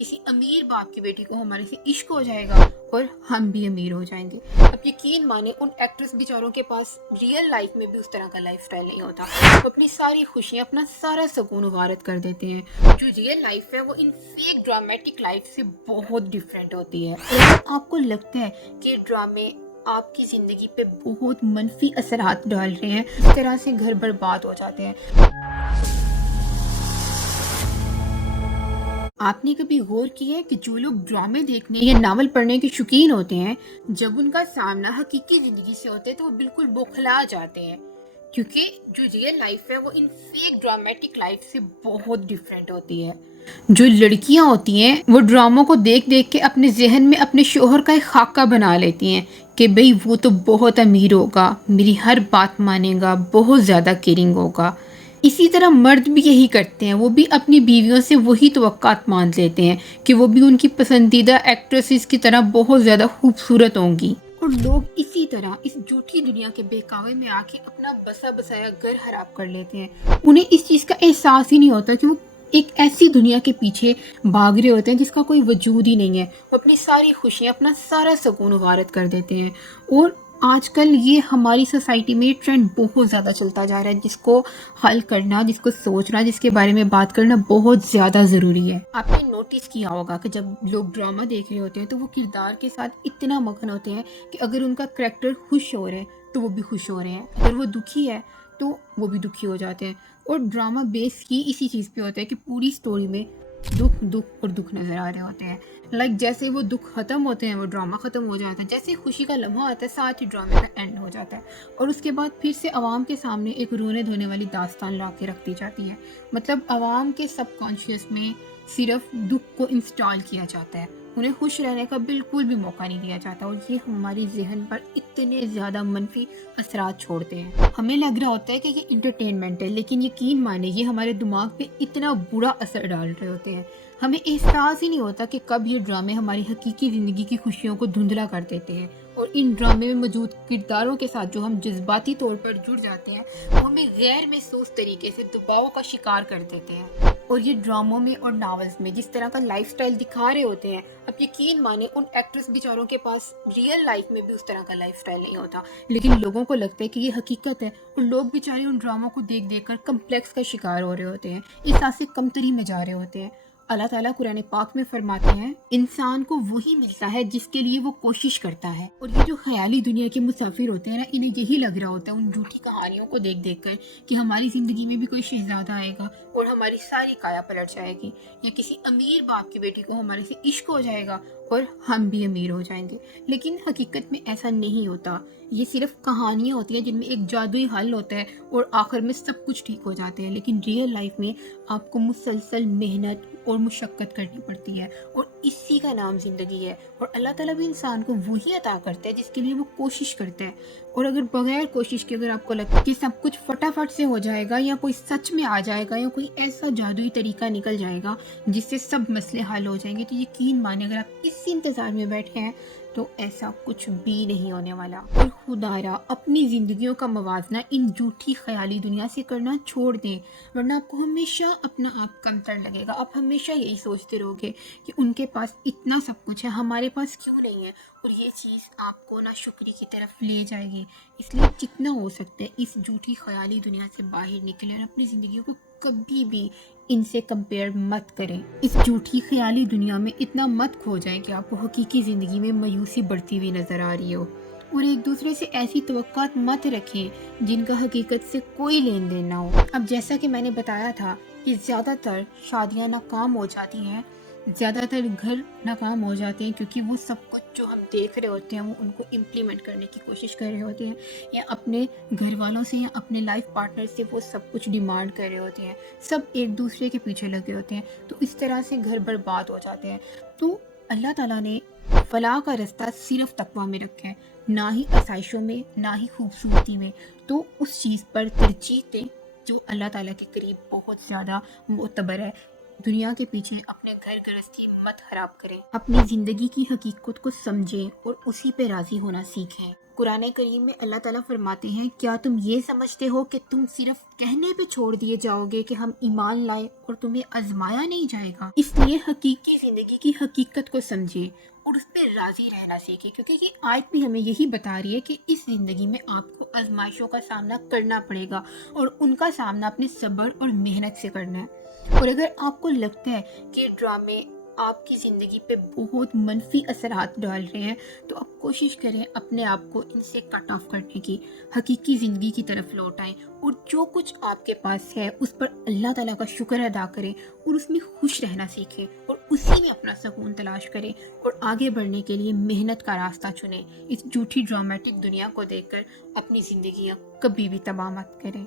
किसी अमीर बाप की बेटी को हमारे से इश्क हो जाएगा और हम भी अमीर हो जाएंगे। अब यकीन माने उन एक्ट्रेस बेचारों के पास रियल लाइफ में भी उस तरह का लाइफ स्टाइल नहीं होता। वो अपनी सारी खुशियाँ, अपना सारा सुकून गारत कर देते हैं। जो रियल लाइफ है वो इन फेक ड्रामेटिक लाइफ से बहुत डिफरेंट होती है। और आपको लगता है कि ड्रामे आपकी ज़िंदगी पे बहुत मनफी असरात डाल रहे हैं, इस तरह से घर बर्बाद हो जाते हैं। आपने कभी गौर किया है कि जो लोग ड्रामे देखने या नावल पढ़ने के शौकीन होते हैं, जब उनका सामना हकीकी जिंदगी से होता है तो वो बिल्कुल बौखला जाते हैं, क्योंकि जो रियल लाइफ है वो इन फेक ड्रामेटिक लाइफ से बहुत डिफरेंट होती है। जो लड़कियां होती हैं वो ड्रामों को देख देख के अपने जहन में अपने शोहर का एक खाका बना लेती हैं कि भाई वो तो बहुत अमीर होगा, मेरी हर बात मानेगा, बहुत ज़्यादा केयरिंग होगा। इसी तरह मर्द भी यही करते हैं, वो भी अपनी बीवियों से वही तवक्कात मान लेते हैं कि वो भी उनकी पसंदीदा एक्ट्रेसेस की तरह बहुत ज़्यादा खूबसूरत होंगी। और लोग इसी तरह इस झूठी दुनिया के बहकावे में आके अपना बसा बसाया घर खराब कर लेते हैं। उन्हें इस चीज़ का एहसास ही नहीं होता कि वो एक ऐसी दुनिया के पीछे भाग रहे होते हैं जिसका कोई वजूद ही नहीं है। वो अपनी सारी खुशियाँ, अपना सारा सुकून गारत कर देते हैं। और आजकल ये हमारी सोसाइटी में ट्रेंड बहुत ज़्यादा चलता जा रहा है, जिसको हल करना, जिसको सोचना, जिसके बारे में बात करना बहुत ज़्यादा ज़रूरी है। आपने नोटिस किया होगा कि जब लोग ड्रामा देख रहे होते हैं तो वो किरदार के साथ इतना मगन होते हैं कि अगर उनका करैक्टर खुश हो रहे हैं तो वो भी खुश हो रहे हैं, अगर वो दुखी है तो वो भी दुखी हो जाते हैं। और ड्रामा बेस ही इसी चीज़ पे होता है कि पूरी स्टोरी में दुख दुख और दुख नजर आ रहे होते हैं। जैसे वो दुख खत्म होते हैं वो ड्रामा खत्म हो जाता है, जैसे खुशी का लम्हा आता है साथ ही ड्रामे का एंड हो जाता है। और उसके बाद फिर से आवाम के सामने एक रोने धोने वाली दास्तान ला के रख दी जाती है। मतलब आवाम के सबकॉन्शियस में सिर्फ दुख को इंस्टॉल किया जाता है, उन्हें खुश रहने का बिल्कुल भी मौका नहीं दिया जाता। और ये हमारी जहन पर इतने ज़्यादा मनफी असरात छोड़ते हैं। हमें लग रहा होता है कि ये इंटरटेनमेंट है, लेकिन यकीन माने ये हमारे दिमाग पे इतना बुरा असर डाल रहे होते हैं। हमें एहसास ही नहीं होता कि कब ये ड्रामे हमारी हकीकी ज़िंदगी की खुशियों को धुंधला कर देते हैं। और इन ड्रामे में मौजूद किरदारों के साथ जो हम जज्बाती तौर पर जुड़ जाते हैं, वो हमें गैर महसूस तरीके से दबाव का शिकार कर देते हैं। और ये ड्रामों में और नावल्स में जिस तरह का लाइफस्टाइल दिखा रहे होते हैं, अब यकीन माने उन एक्ट्रेस बेचारों के पास रियल लाइफ में भी उस तरह का लाइफस्टाइल नहीं होता, लेकिन लोगों को लगता है कि ये हकीकत है। और लोग बेचारे उन ड्रामों को देख देख कर कम्प्लेक्स का शिकार हो रहे होते हैं, एहसास कमतरी में जा रहे होते हैं। अल्लाह ताला कुरान पाक में फरमाते हैं, इंसान को वही मिलता है जिसके लिए वो कोशिश करता है। और ये जो ख्याली दुनिया के मुसाफिर होते हैं ना, इन्हें यही लग रहा होता है उन झूठी कहानियों को देख देख कर कि हमारी ज़िंदगी में भी कोई शहजादा आएगा और हमारी सारी काया पलट जाएगी, या किसी अमीर बाप की बेटी को हमारे से इश्क हो जाएगा और हम भी अमीर हो जाएंगे। लेकिन हकीकत में ऐसा नहीं होता। ये सिर्फ कहानियाँ होती हैं जिनमें एक जादुई हल होता है और आखिर में सब कुछ ठीक हो जाते हैं। लेकिन रियल लाइफ में आपको मुसलसल मेहनत और मुशक्क़त करनी पड़ती है, और इसी का नाम ज़िंदगी है। और अल्लाह ताला भी इंसान को वही अता करता है जिसके लिए वो कोशिश करता है। और अगर बगैर कोशिश के अगर आपको लगता है कि सब कुछ फटाफट से हो जाएगा, या कोई सच में आ जाएगा, या कोई ऐसा जादुई तरीका निकल जाएगा जिससे सब मसले हल हो जाएंगे, तो यकीन माने अगर आप इसी इंतज़ार में बैठे हैं तो ऐसा कुछ भी नहीं होने वाला। और खुदारा अपनी ज़िंदगियों का मवाजना इन झूठी ख्याली दुनिया से करना छोड़ दें, वरना आपको हमेशा अपना आप कमतर लगेगा। आप हमेशा यही सोचते रहोगे कि उनके पास इतना सब कुछ है, हमारे पास क्यों नहीं है। और ये चीज़ आपको नाशुक्री की तरफ ले जाएगी। इसलिए जितना हो सकता है इस झूठी ख्याली दुनिया से बाहर निकलें और अपनी ज़िंदगी को कभी भी इनसे कंपेयर मत करें। इस झूठी ख्याली दुनिया में इतना मत खो जाएं कि आपको हकीकी ज़िंदगी में मायूसी बढ़ती हुई नज़र आ रही हो। और एक दूसरे से ऐसी तवक्कात मत रखें जिनका हकीकत से कोई लेन देन ना हो। अब जैसा कि मैंने बताया था कि ज़्यादातर शादियाँ नाकाम हो जाती हैं, ज़्यादातर घर नाकाम हो जाते हैं, क्योंकि वो सब कुछ जो हम देख रहे होते हैं वो उनको इम्प्लीमेंट करने की कोशिश कर रहे होते हैं, या अपने घर वालों से या अपने लाइफ पार्टनर से वो सब कुछ डिमांड कर रहे होते हैं। सब एक दूसरे के पीछे लगे होते हैं, तो इस तरह से घर बर्बाद हो जाते हैं। तो अल्लाह ताला ने फलाह का रास्ता सिर्फ तकवा में रखा है, ना ही आसाइशों में, ना ही खूबसूरती में। तो उस चीज़ पर तरजीह दें जो अल्लाह ताला के करीब बहुत ज़्यादा मोतबर है। दुनिया के पीछे अपने घर गृहस्थी मत खराब करें। अपनी ज़िंदगी की हकीकत को समझें और उसी पे राज़ी होना सीखें। قرآن کریم میں اللہ تعالیٰ فرماتے ہیں کیا تم یہ سمجھتے ہو کہ تم صرف کہنے پہ چھوڑ دیے جاؤ گے کہ ہم ایمان لائے اور تمہیں آزمایا نہیں جائے گا؟ اس لیے حقیقی زندگی کی حقیقت کو سمجھیں اور اس پہ راضی رہنا سیکھیں، کیونکہ یہ آیت بھی ہمیں یہی بتا رہی ہے کہ اس زندگی میں آپ کو آزمائشوں کا سامنا کرنا پڑے گا اور ان کا سامنا اپنے صبر اور محنت سے کرنا ہے۔ اور اگر آپ کو لگتا ہے کہ ڈرامے آپ کی زندگی پہ بہت منفی اثرات ڈال رہے ہیں تو آپ کوشش کریں اپنے آپ کو ان سے کٹ آف کرنے کی، حقیقی زندگی کی طرف لوٹ آئیں اور جو کچھ آپ کے پاس ہے اس پر اللہ تعالیٰ کا شکر ادا کریں اور اس میں خوش رہنا سیکھیں اور اسی میں اپنا سکون تلاش کریں اور آگے بڑھنے کے لیے محنت کا راستہ چنیں۔ اس جھوٹی ڈرامیٹک دنیا کو دیکھ کر اپنی زندگیاں کبھی بھی تباہ مت کریں۔